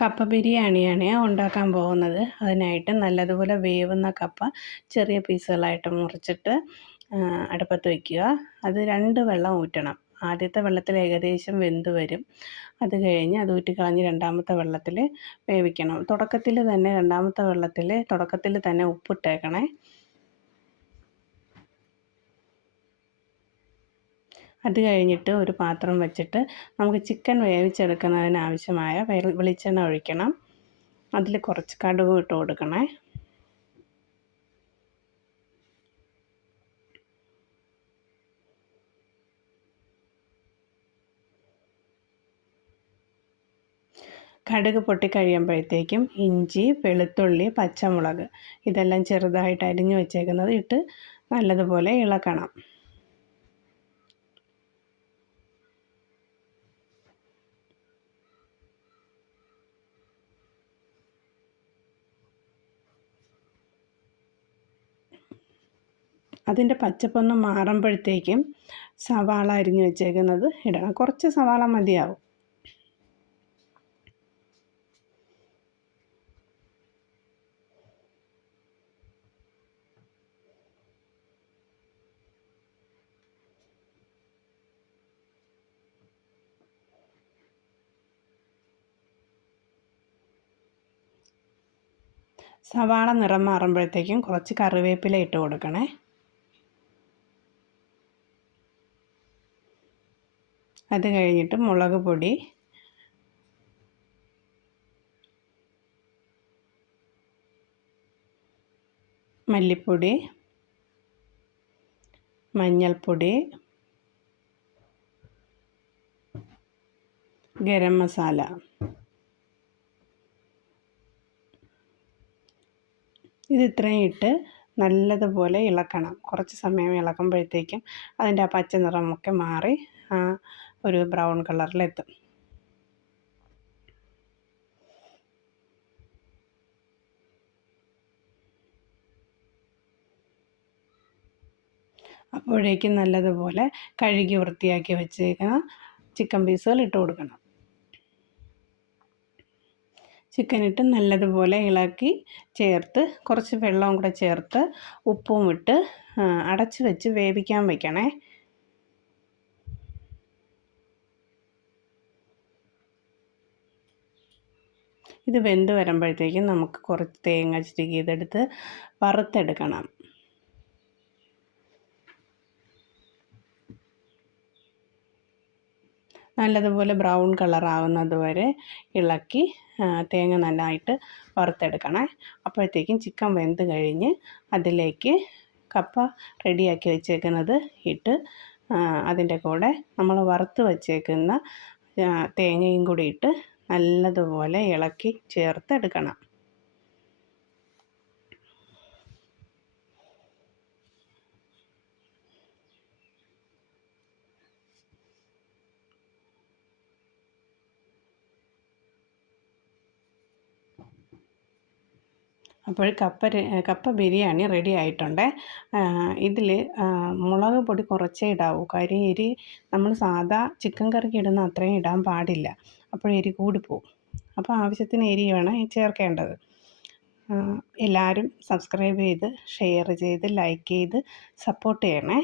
കപ്പ ബിരിയാണിയാണ് ഉണ്ടാക്കാൻ പോകുന്നത്. അതിനായിട്ട് നല്ലതുപോലെ വേവുന്ന കപ്പ ചെറിയ പീസുകളായിട്ട് മുറിച്ചിട്ട് അടുപ്പത്ത് വയ്ക്കുക. അത് 2 വെള്ളം ഊറ്റണം. ആദ്യത്തെ വെള്ളത്തിൽ ഏകദേശം വെന്ത് വരും. അത് കഴിഞ്ഞ് അത് ഊറ്റിക്കളഞ്ഞ് രണ്ടാമത്തെ വെള്ളത്തിൽ വേവിക്കണം. രണ്ടാമത്തെ വെള്ളത്തിൽ തുടക്കത്തിൽ തന്നെ ഉപ്പിട്ടേക്കണേ. അത് കഴിഞ്ഞിട്ട് ഒരു പാത്രം വെച്ചിട്ട് നമുക്ക് ചിക്കൻ വേവിച്ചെടുക്കുന്നതിനാവശ്യമായ വെളിച്ചെണ്ണ ഒഴിക്കണം. അതിൽ കുറച്ച് കടുക് ഇട്ട് കൊടുക്കണേ. കടുക് പൊട്ടിക്കഴിയുമ്പോഴത്തേക്കും ഇഞ്ചി, വെളുത്തുള്ളി, പച്ചമുളക് ഇതെല്ലാം ചെറുതായിട്ട് അരിഞ്ഞു വെച്ചേക്കുന്നത് ഇട്ട് നല്ലതുപോലെ ഇളക്കണം. അതിൻ്റെ പച്ചപ്പൊന്ന് മാറുമ്പോഴത്തേക്കും സവാള അരിഞ്ഞു വെച്ചേക്കുന്നത് ഇടണം. കുറച്ച് സവാള മതിയാവും. സവാള നിറം മാറുമ്പോഴത്തേക്കും കുറച്ച് കറിവേപ്പില ഇട്ട് കൊടുക്കണേ. അത് കഴിഞ്ഞിട്ട് മുളക് പൊടി, മല്ലിപ്പൊടി, മഞ്ഞൾപ്പൊടി, ഗരം മസാല ഇത്രയും ഇട്ട് നല്ലതുപോലെ ഇളക്കണം. കുറച്ച് സമയം ഇളക്കുമ്പോഴത്തേക്കും അതിൻ്റെ ആ പച്ച നിറമൊക്കെ മാറി ഒരു ബ്രൗൺ കളറിലെത്തും. അപ്പോഴേക്കും നല്ലതുപോലെ കഴുകി വൃത്തിയാക്കി വെച്ചേക്കുന്ന ചിക്കൻ പീസുകൾ ഇട്ട് കൊടുക്കണം. ചിക്കൻ ഇട്ട് നല്ലതുപോലെ ഇളക്കി ചേർത്ത് കുറച്ച് വെള്ളവും കൂടെ ചേർത്ത് ഉപ്പും ഇട്ട് അടച്ച് വെച്ച് വേവിക്കാൻ വയ്ക്കണേ. ഇത് വെന്ത് വരുമ്പോഴത്തേക്കും നമുക്ക് കുറച്ച് തേങ്ങ ചിരകിയതെടുത്ത് വറുത്തെടുക്കണം. നല്ലതുപോലെ ബ്രൗൺ കളറാവുന്നത് വരെ ഇളക്കി തേങ്ങ നന്നായിട്ട് വറുത്തെടുക്കണേ. അപ്പോഴത്തേക്കും ചിക്കൻ വെന്ത് കഴിഞ്ഞ് അതിലേക്ക് കപ്പ റെഡിയാക്കി വെച്ചേക്കുന്നത് ഇട്ട് അതിൻ്റെ കൂടെ നമ്മൾ വറുത്ത് വച്ചേക്കുന്ന തേങ്ങയും കൂടി ഇട്ട് നല്ലതുപോലെ ഇളക്കി ചേർത്തെടുക്കണം. അപ്പോൾ കപ്പ ബിരിയാണി റെഡി ആയിട്ടുണ്ട്. ഇതിൽ മുളക് പൊടി കുറച്ചേ ഇടാവൂ. കാര്യം എരി നമ്മൾ സാധാ ചിക്കൻ കറിക്ക് ഇടുന്ന അത്രയും ഇടാൻ പാടില്ല. അപ്പോൾ എരി കൂടിപ്പോവും. അപ്പോൾ ആവശ്യത്തിന് എരിയാണ് ചേർക്കേണ്ടത്. എല്ലാവരും സബ്സ്ക്രൈബ് ചെയ്ത് ഷെയർ ചെയ്ത് ലൈക്ക് ചെയ്ത് സപ്പോർട്ട് ചെയ്യണേ.